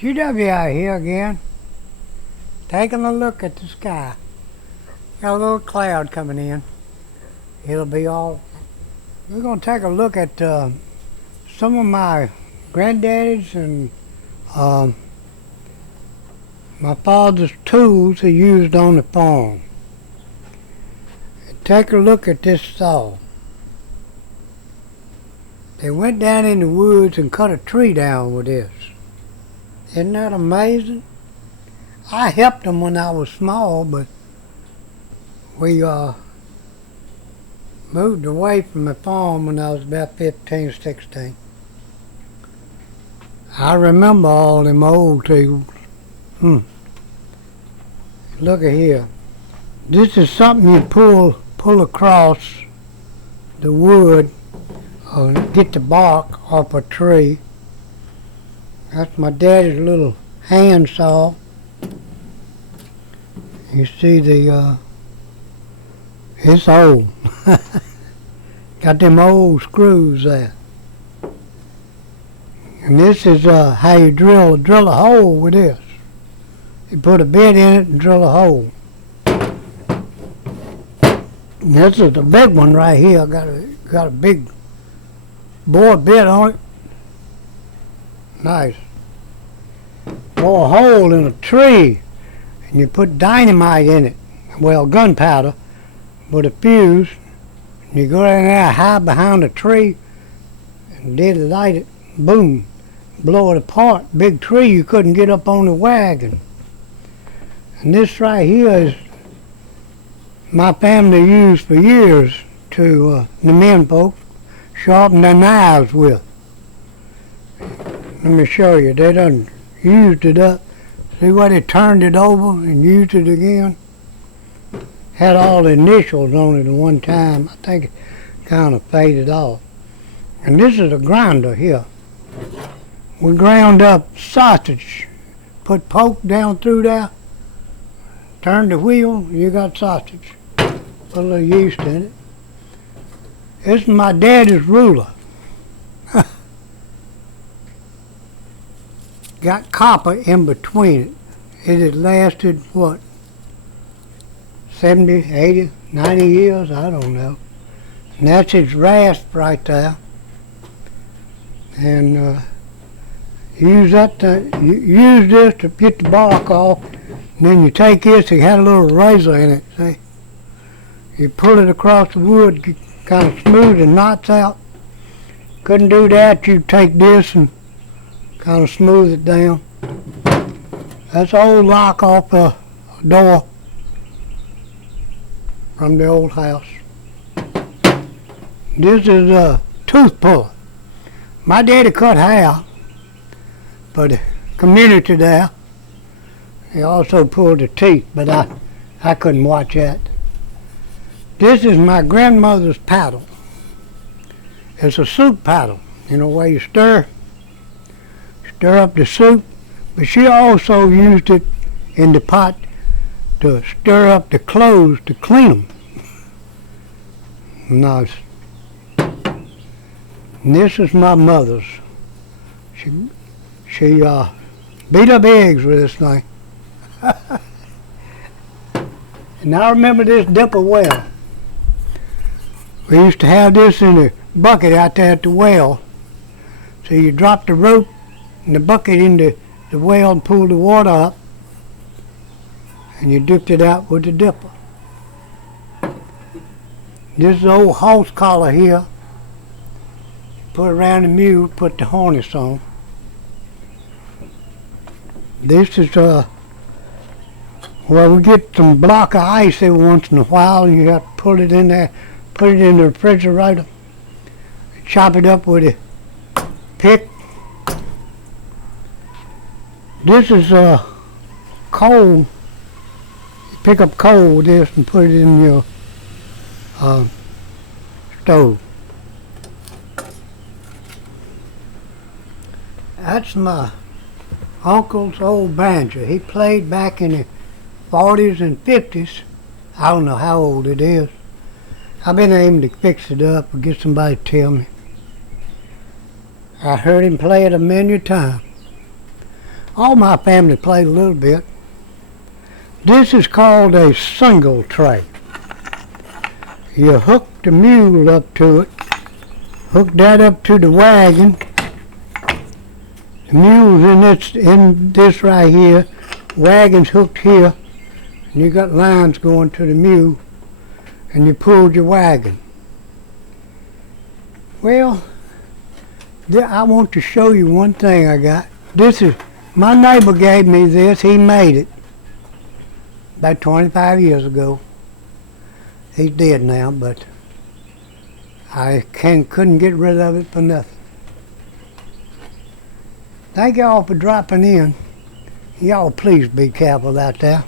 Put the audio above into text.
GW out here again, taking a look at the sky. Got a little cloud coming in. It'll be all. We're going to take a look at some of my granddaddy's and my father's tools he used on the farm. Take a look at this saw. They went down in the woods and cut a tree down with this. Isn't that amazing? I helped them when I was small, but we moved away from the farm when I was about 15, 16. I remember all them old tools. Look at here. This is something you pull across the wood or get the bark off a tree. That's my daddy's little handsaw. You see it's old. Got them old screws there. And this is how you drill a hole with this. You put a bit in it and drill a hole. And this is the big one right here. Got a big bore bit on it. Nice. Bore a hole in a tree and you put dynamite in it. Well, gunpowder with a fuse. And you go in there, hide behind a tree and light it. Boom. Blow it apart. Big tree, you couldn't get up on the wagon. And this right here is my family used for years to, the men folks, sharpen their knives with. Let me show you. They done used it up. See where they turned it over and used it again? Had all the initials on it at one time. I think it kind of faded off. And this is a grinder here. We ground up sausage. Put pork down through there. Turn the wheel, you got sausage. Put a little yeast in it. This is my daddy's ruler. Got copper in between it. It had lasted, what, 70, 80, 90 years? I don't know. And that's its rasp right there. And use this to get the bark off. And then you take this, it had a little razor in it, see? You pull it across the wood, kind of smooth and knots out. Couldn't do that, you take this and kind of smooth it down. That's an old lock off a door from the old house. This is a tooth puller. My daddy cut hair for the community there. He also pulled the teeth, but I couldn't watch that. This is my grandmother's paddle. It's a soup paddle, you know, where you stir up the soup, but she also used it in the pot to stir up the clothes to clean them. Nice. And this is my mother's. She beat up eggs with this thing. And I remember this dipper well. We used to have this in a bucket out there at the well. So you drop the rope and the bucket into the well and pull the water up, and you dipped it out with the dipper. This is the old horse collar here. Put it around the mule, put the harness on. This is where we get some block of ice every once in a while, and you have to put it in there, put it in the refrigerator, chop it up with a pick. This is coal. You pick up coal with this and put it in your stove. That's my uncle's old banjo. He played back in the 40s and 50s. I don't know how old it is. I've been aiming to fix it up or get somebody to tell me. I heard him play it a many times. All my family played a little bit. This is called a single tray. You hook the mule up to it, hook that up to the wagon. The mule's in this right here, wagon's hooked here, and you got lines going to the mule, and you pull your wagon. Well, I want to show you one thing I got. This is, my neighbor gave me this, he made it about 25 years ago. He's dead now, but I couldn't get rid of it for nothing. Thank y'all for dropping in. Y'all please be careful out there.